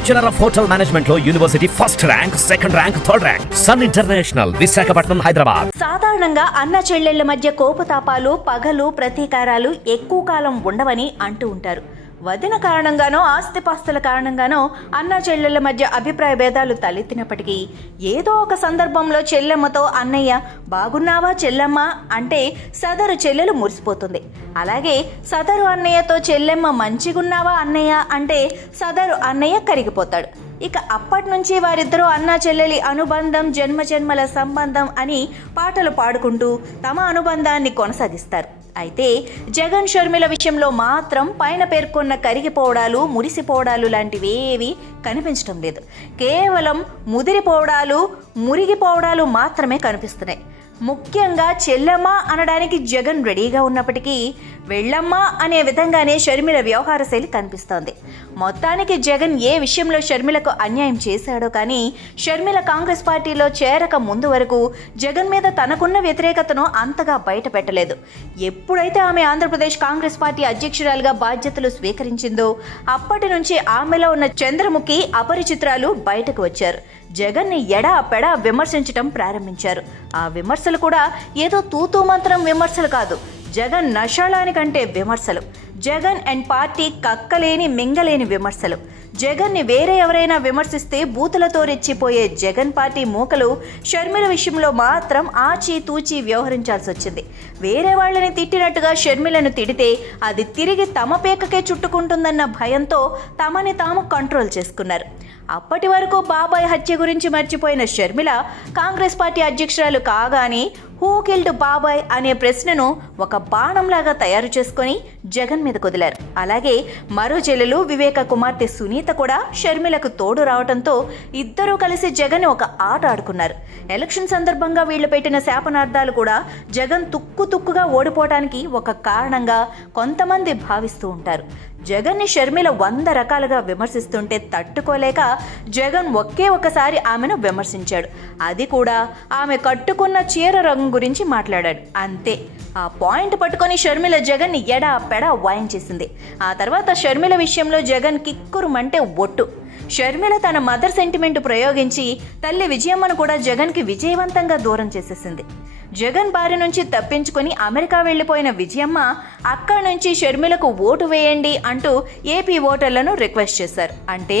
Bachelor of hotel management లో university first rank, second rank, third rank. Sun International, Visakhapatnam, Hyderabad. సాధారణంగా అన్న చెల్లెళ్ల మధ్య కోపతాపాలు, పగలు, ప్రతీకారాలు ఎక్కువ కాలం ఉండవని అంటూ ఉంటారు. వదిన కారణంగానో, ఆస్తిపాస్తుల కారణంగానో అన్న చెల్లెళ్ల మధ్య అభిప్రాయ భేదాలు తలెత్తినప్పటికీ ఏదో ఒక సందర్భంలో చెల్లెమ్మతో అన్నయ్య బాగున్నావా చెల్లెమ్మ అంటే సదరు చెల్లెలు మురిసిపోతుంది. అలాగే సదరు అన్నయ్యతో చెల్లెమ్మ మంచిగున్నావా అన్నయ్య అంటే సదరు అన్నయ్య కరిగిపోతాడు. ఇక అప్పటి నుంచి వారిద్దరూ అన్నా చెల్లెలి అనుబంధం జన్మజన్మల సంబంధం అని పాటలు పాడుకుంటూ తమ అనుబంధాన్ని కొనసాగిస్తారు. అయితే జగన్ షర్మిల విషయంలో మాత్రం పైన పేర్కొన్న కరిగిపోవడాలు, మురిసిపోవడాలు లాంటివేవి కనిపించడం లేదు. కేవలం ముదిరిపోవడాలు, మురిగిపోవడాలు మాత్రమే కనిపిస్తున్నాయి. ముఖ్యంగా చెల్లమ్మ అనడానికి జగన్ రెడీగా ఉన్నప్పటికీ వెళ్ళమ్మ అనే విధంగానే షర్మిల వ్యవహార శైలి కనిపిస్తోంది. మొత్తానికి జగన్ ఏ విషయంలో షర్మిలకు అన్యాయం చేశాడో కానీ షర్మిల కాంగ్రెస్ పార్టీలో చేరక ముందు వరకు జగన్ మీద తనకున్న వ్యతిరేకతను అంతగా బయట పెట్టలేదు. ఎప్పుడైతే ఆమె ఆంధ్రప్రదేశ్ కాంగ్రెస్ పార్టీ అధ్యక్షురాలుగా బాధ్యతలు స్వీకరించిందో అప్పటి నుంచి ఆమెలో ఉన్న చంద్రముఖి అపరిచిత్రాలు బయటకు వచ్చారు. జగన్ని ఎడాపెడా విమర్శించడం ప్రారంభించారు. ఆ విమర్శలు కూడా ఏదో తూతూ మంత్రం విమర్శలు కాదు, జగన్ నషాళానికంటే విమర్శలు, జగన్ అండ్ పార్టీ కక్కలేని మింగలేని విమర్శలు. జగన్ని వేరే ఎవరైనా విమర్శిస్తే బూతులతో రెచ్చిపోయే జగన్ పార్టీ మూకలు షర్మిల విషయంలో మాత్రం ఆచితూచి వ్యవహరించాల్సి వచ్చింది. వేరే వాళ్ళని తిట్టినట్టుగా షర్మిలను తిడితే అది తిరిగి తమ పేకకే చుట్టుకుంటుందన్న భయంతో తమని తాము కంట్రోల్ చేసుకున్నారు. అప్పటి వరకు బాబాయ్ హత్య గురించి మర్చిపోయిన షర్మిల కాంగ్రెస్ పార్టీ అధ్యక్షురాలు కాగానే హూ కిల్డ్ బాబాయ్ అనే ప్రశ్నను ఒక బాణంలాగా తయారు చేసుకొని జగన్ మీద కుదిలారు. అలాగే మరో చెల్లెలు వివేక కుమార్తె సునీత కూడా షర్మిలకు తోడు రావడంతో ఇద్దరూ కలిసి జగన్ ఒక ఆట ఆడుకున్నారు. ఎలక్షన్ సందర్భంగా వీళ్లు పెట్టిన శాపనార్థాలు కూడా జగన్ తుక్కుగా ఓడిపోవడానికి ఒక కారణంగా కొంతమంది భావిస్తూ ఉంటారు. జగన్ని షర్మిల 100 రకాలుగా విమర్శిస్తుంటే తట్టుకోలేక జగన్ ఒకే ఒకసారి ఆమెను విమర్శించాడు. అది కూడా ఆమె కట్టుకున్న చీర రంగు గురించి మాట్లాడాడు. అంతే. ఆ పాయింట్ పట్టుకొని షర్మిల జగన్ని ఎడాపెడా వాయించేసింది. ఆ తర్వాత షర్మిల విషయంలో జగన్ కిక్కురుమంటే ఒట్టు. షర్మిల తన మదర్ సెంటిమెంట్ ప్రయోగించి తల్లి విజయమ్మను కూడా జగన్కి విజయవంతంగా దూరం చేసేసింది. జగన్ బారి నుంచి తప్పించుకొని అమెరికా వెళ్లిపోయిన విజయమ్మ అక్కడి నుంచి షర్మిలకు ఓటు వేయండి అంటూ ఏపీ ఓటర్లను రిక్వెస్ట్ చేశారు. అంటే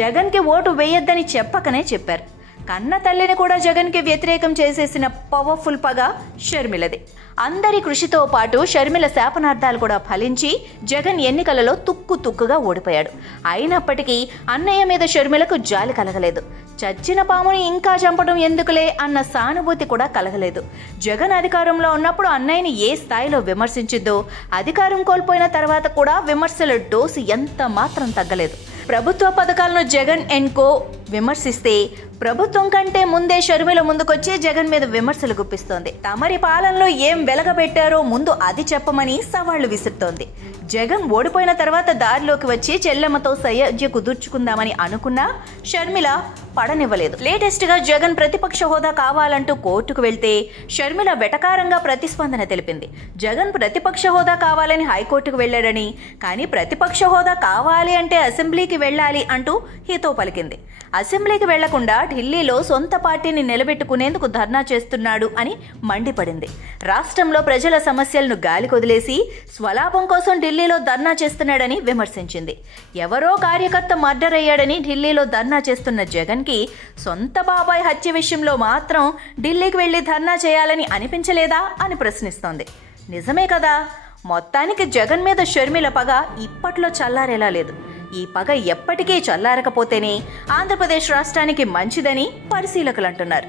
జగన్కి ఓటు వేయొద్దని చెప్పకనే చెప్పారు. కన్న తల్లిని కూడా జగన్కి వ్యతిరేకం చేసేసిన పవర్ఫుల్ పగ షర్మిలది. అందరి కృషితో పాటు షర్మిల శాపనార్థాలు కూడా ఫలించి జగన్ ఎన్నికలలో తుక్కుగా ఓడిపోయాడు. అయినప్పటికీ అన్నయ్య మీద షర్మిలకు జాలి కలగలేదు. చచ్చిన పాముని ఇంకా చంపడం ఎందుకులే అన్న సానుభూతి కూడా కలగలేదు. జగన్ అధికారంలో ఉన్నప్పుడు అన్నయ్యని ఏ స్థాయిలో విమర్శించిందో అధికారం కోల్పోయిన తర్వాత కూడా విమర్శల డోసు ఎంత మాత్రం తగ్గలేదు. ప్రభుత్వ పథకాలను జగన్ అండ్ కో విమర్శిస్తే ప్రభుత్వం కంటే ముందే షర్మిల ముందుకొచ్చి జగన్ మీద విమర్శలు గుప్పిస్తోంది. తమరి పాలనలో ఏం వెలగబెట్టారో ముందు అది చెప్పమని సవాళ్లు విసురుతోంది. జగన్ ఓడిపోయిన తర్వాత దారిలోకి వచ్చి చెల్లెమ్మతో సయోధ్య కుదుర్చుకుందామని అనుకున్నా షర్మిల పడనివ్వలేదు. లేటెస్ట్ గా జగన్ ప్రతిపక్ష హోదా కావాలంటూ కోర్టుకు వెళ్తే షర్మిల వెటకారంగా ప్రతిస్పందన తెలిపింది. జగన్ ప్రతిపక్ష హోదా కావాలని హైకోర్టుకు వెళ్లాడని, కానీ ప్రతిపక్ష హోదా కావాలి అంటే అసెంబ్లీకి వెళ్ళాలి అంటూ హితో పలికింది. అసెంబ్లీకి వెళ్లకుండా ఢిల్లీలో సొంత పార్టీని నిలబెట్టుకునేందుకు ధర్నా చేస్తున్నాడు అని మండిపడింది. రాష్ట్రంలో ప్రజల సమస్యలను గాలి కొదిలేసి స్వలాభం కోసం ఢిల్లీలో ధర్నా చేస్తున్నాడని విమర్శించింది. ఎవరో కార్యకర్త మర్డర్ అయ్యాడని ఢిల్లీలో ధర్నా చేస్తున్న జగన్కి సొంత బాబాయ్ హత్య విషయంలో మాత్రం ఢిల్లీకి వెళ్లి ధర్నా చేయాలని అనిపించలేదా అని ప్రశ్నిస్తోంది. నిజమే కదా. మొత్తానికి జగన్ మీద షర్మిల పగ ఇప్పట్లో చల్లారేలా లేదు. ఈ పగ ఎప్పటికీ చల్లారకపోతేనే ఆంధ్రప్రదేశ్ రాష్ట్రానికి మంచిదని పరిశీలకులు అంటున్నారు.